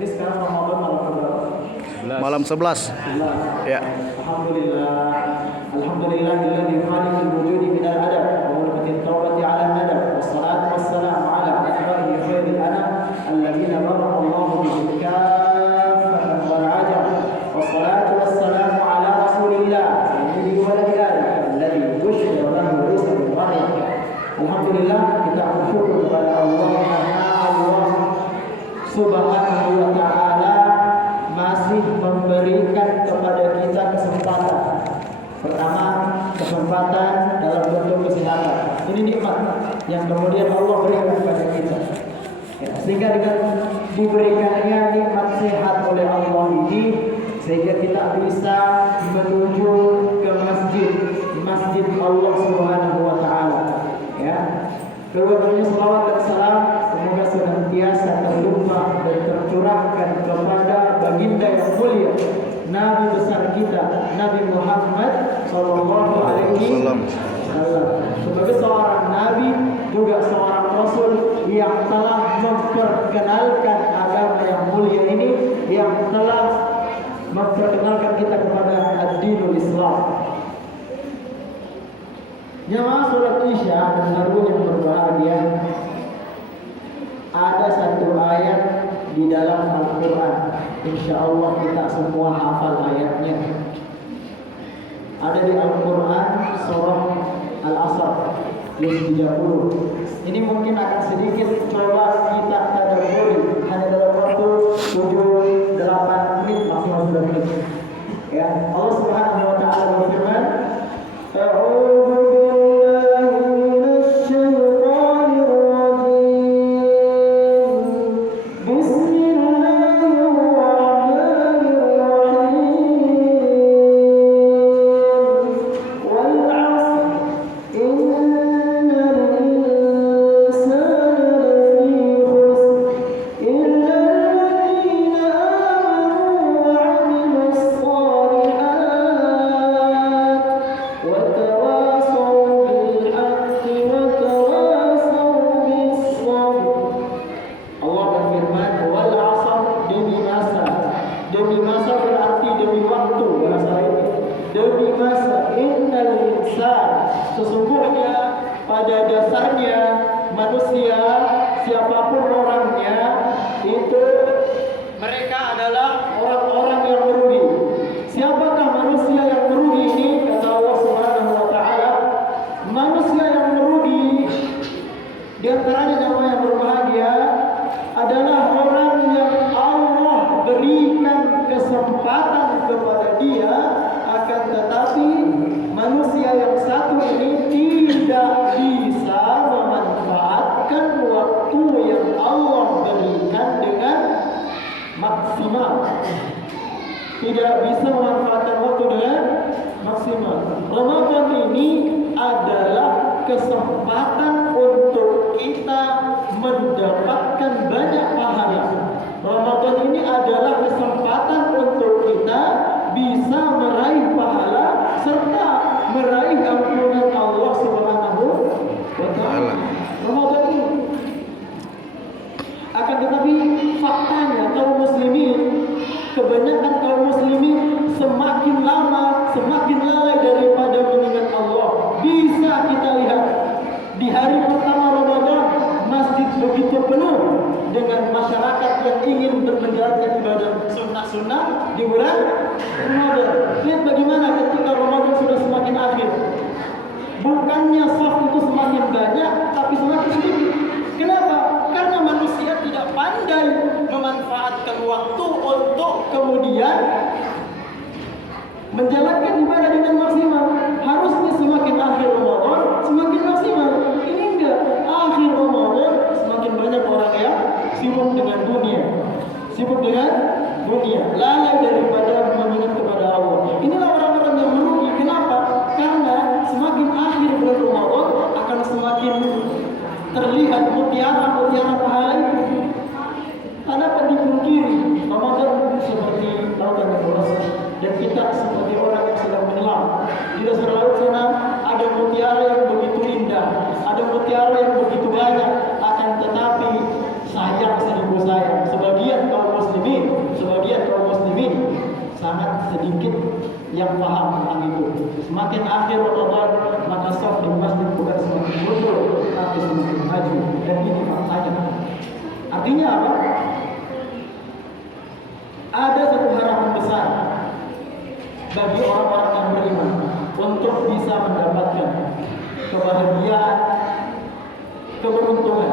Ini sekarang Ramadan malam berapa? Malam 11. Ya. Alhamdulillah. Alhamdulillahilladzi khaliqal wujudi minal adab wa mulkatit tawbati 'ala nadab. Wassalatu wassalamu 'ala asyrafil khairil anam alladziina barakallahu bihim kaffatan wal 'ajab. Wassalatu wassalamu 'ala rasulillah sayyidi waladi adam alladzi busyira lahu Isa bin Maryam. Alhamdulillah, kita bersyukur kepada Allah Subhanahu wa ta'ala masih memberikan kepada kita kesempatan. Pertama, kesempatan dalam bentuk kesehatan. Ini nikmat yang kemudian Allah berikan kepada kita. Ya, sehingga dengan diberikannya nikmat sehat oleh Allah ini, sehingga kita bisa menuju ke masjid Allah Subhanahu wa ta'ala. Ya. Keluarganya salawat dan salam semoga senantiasa terlimpah dan tercurahkan kepada baginda yang mulia, Nabi besar kita, Nabi Muhammad Sallallahu Alaihi Wasallam. Sebagai seorang Nabi, juga seorang Rasul yang telah memperkenalkan agama yang mulia ini, yang telah memperkenalkan kita kepada ad-dinul Islam. Jamaah sholat Isya dan baru yang berbahagia, ada satu ayat di dalam Al-Quran. Insya Allah kita semua hafal ayatnya. Ada di Al-Quran surah Al-Asr ayat 30. Ini mungkin akan sedikit coba kita tadabburi hanya dalam waktu 7-8 menit, maksimal 9 menit. Ya, Allah Subhanahu wa taala berfirman, sesungguhnya pada dasarnya manusia, siapapun orangnya, itu mereka adalah orang-orang yang merugi. Siapakah manusia yang merugi ini? Kata Allah Subhanahu wa taala, manusia yang merugi di antaranya jamaah yang berbahagia adalah orang yang Allah berikan kesempatan kepada dia, akan tetapi manusia yang satu ini tidak bisa memanfaatkan waktu yang Allah berikan dengan maksimal. Tidak bisa memanfaatkan waktu dengan maksimal. Ramadan ini adalah kesempatan untuk kita mendapatkan banyak pahala. Ramadan ini adalah kesempatan untuk kita bisa meraih pahala serta meraih ampunan Allah Subhanahu wa taala. Ramadan ini akan tetapi faktanya kaum muslimin, kebanyakan kaum muslimin semakin lama semakin lalai daripada mengingat Allah. Bisa kita lihat di hari pertama Ramadan masjid begitu penuh dengan masyarakat yang ingin menjalankan ibadah sunnah-sunnah di bulan Ramadan. Lihat bagaimana ketika Ramadan sudah semakin akhir, bukannya shaf itu semakin banyak, tapi semakin sedikit. Kenapa? Karena manusia tidak pandai memanfaatkan waktu untuk kemudian menjalankan ibadah dengan maksimal. Harusnya semakin akhir Ramadan semakin maksimal. Ini enggak. Akhir Ramadan semakin banyak orang yang sibuk dengan dunia, lalai daripada mengingat kepada Allah. Inilah orang-orang yang merugi. Kenapa? Karena semakin akhir bulan Ramadan akan semakin terlihat mutiara-mutiara pahala itu. Tanpa dipungkiri, Ramadan seperti lautan yang luas, dan kita seperti orang yang sedang menyelam. Di dasar laut sana ada mutiara yang begitu indah, ada mutiara yang begitu banyak. Akan tetapi sayang, seribu sayang, sebagian kaum muslimin yang paham tentang itu. Semakin akhir Ramadan, maka saf di masjid bukan semakin mundur, tapi semakin maju. Dan ini faktanya. Artinya apa? Ada satu harapan besar bagi orang-orang yang beriman untuk bisa mendapatkan kebahagiaan, keberuntungan,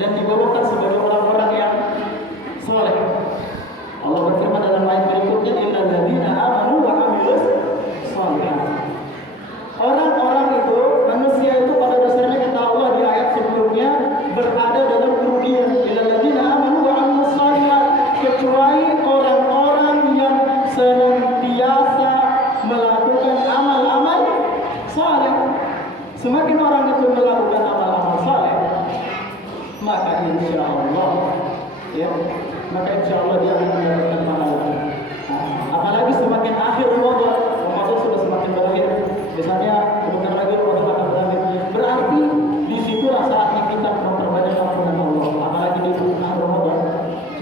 dan digolongkan sebagai orang-orang yang soleh. Allah berfirman dalam ayat berikutnya, illal ladzina amanu wa amilus shalihat. Orang-orang itu, manusia itu pada dasarnya kata Allah di ayat sebelumnya berada dalam kerugian. Illal ladzina amanu wa amilus shalihat, kecuali orang-orang yang senantiasa melakukan amal-amal saleh. Semakin orang itu melakukan amal-amal saleh, maka insya Allah, maka insya Allah dia akan mendapatkan pahala. Apalagi semakin akhir Ramadan sudah semakin berakhir. Biasanya sebentar lagi Ramadan akan berakhir. Berarti di situlah saatnya kita memperbanyak ampunan Allah. Apalagi di bulan Ramadan,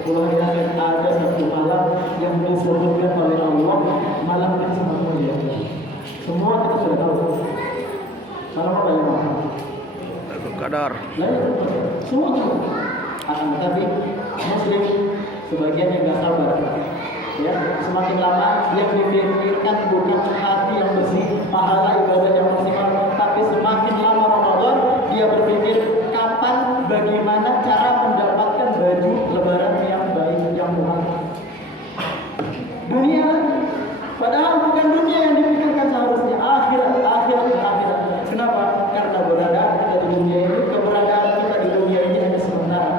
10 hari akhir ada satu malam yang disebutkan oleh Allah, malam yang sangat mulia. Semua kita sudah tahu. Malam apa ya? Lailatul Qadar. Semua tahu. Akan tetapi Muslim sebagian yang gak sabar, ya, semakin lama yang dipikirkan bukan hati yang bersih, pahala ibadah yang maksimal, tapi semakin lama Ramadan dia berpikir kapan, bagaimana cara mendapatkan baju lebaran yang baik, yang murah. Dunia, padahal bukan dunia yang dipikirkan seharusnya, akhirat. Kenapa? Karena keberadaan kita di dunia ini, keberadaan kita di dunia ini hanya sementara.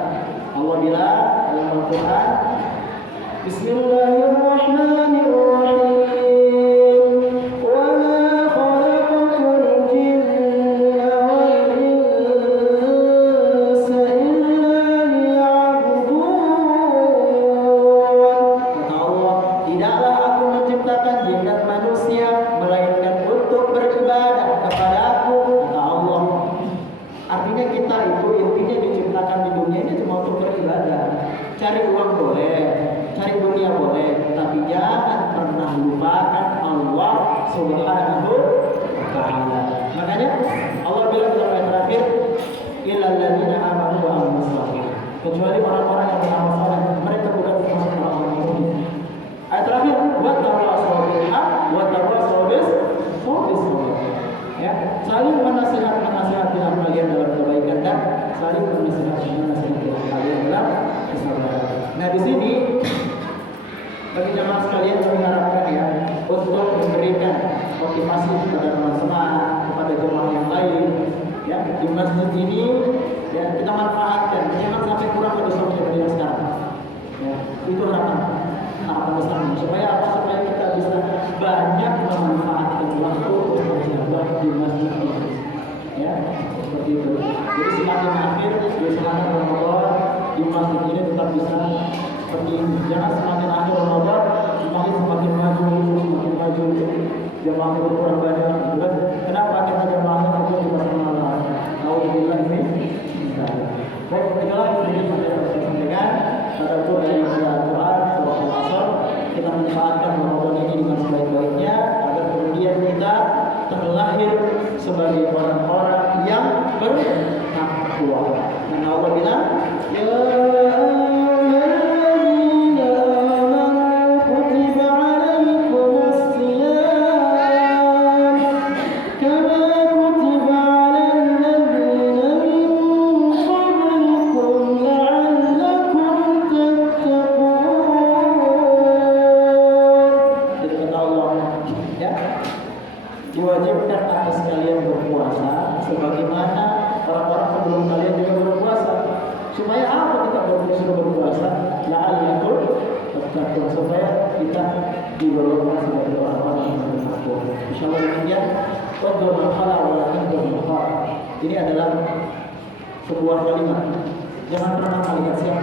Allah bilang dalam Al-Quran, Bismillahirrahmanirrahim, wa ma khalaqatul jinna wal insa illa liya'budun. Kata Allah, tidaklah aku menciptakan jin dan manusia melainkan untuk beribadah kepada aku, kata Allah. Artinya kita itu intinya diciptakan di dunia ini cuma untuk beribadah. Cari uang boleh, cari dunia boleh, tapi jangan pernah lupakan Allah Subhanahu wa ta'ala. Makanya Allah bilang dalam ayat terakhir, illal ladzina amanu wa amilus shalihat. Kecuali orang-orang yang beramal saleh, mereka bukan termasuk orang-orang mukmin. Ayat terakhir, wa tawassaw bil haqq wa tawassaw bis sabr. Ya, saling menasihati kalian dalam kebaikan dan saling menasihati kalian dalam kesabaran. Nah, di sini bagi jemaah sekalian kami harapkan ya untuk memberikan motivasi kepada teman-teman, kepada jemaah yang lain, ya, di masjid ini ya kita manfaatkan, jangan sampai kurang pada seperti yang sekarang. Ya, itu harapan besar supaya apa? Supaya kita bisa banyak memanfaatkan waktu untuk berjamaah di masjid ini. Ya, seperti itu. Jadi semakin akhir selama Ramadan di masjid ini tetap bisa seperti ini. Jangan semakin akhir Ramadan semakin maju, jamaah berkurang banyak. Kenapa kita jamaahnya fokus di pasar malam? Alhamdulillah ini. Baik, itulah yang saya sampaikan. Pada dari Al-Quran surah Al-Asr, kita manfaatkan Ramadan ini dengan sebaik-baiknya agar kemudian kita terlahir sebagai orang-orang yang bertakwa. Dan Allah bilang, ya diwajibkan atas kalian berpuasa sebagaimana orang-orang sebelum kalian juga berpuasa. Supaya apa kita sudah berpuasa? La'allakum tattaqun, supaya kita digolongkan sebagai orang-orang yang bertakwa. Insyaallah demikian. Qadul makhala wa la. Ini adalah sebuah kalimat. Jangan pernah melihat siapa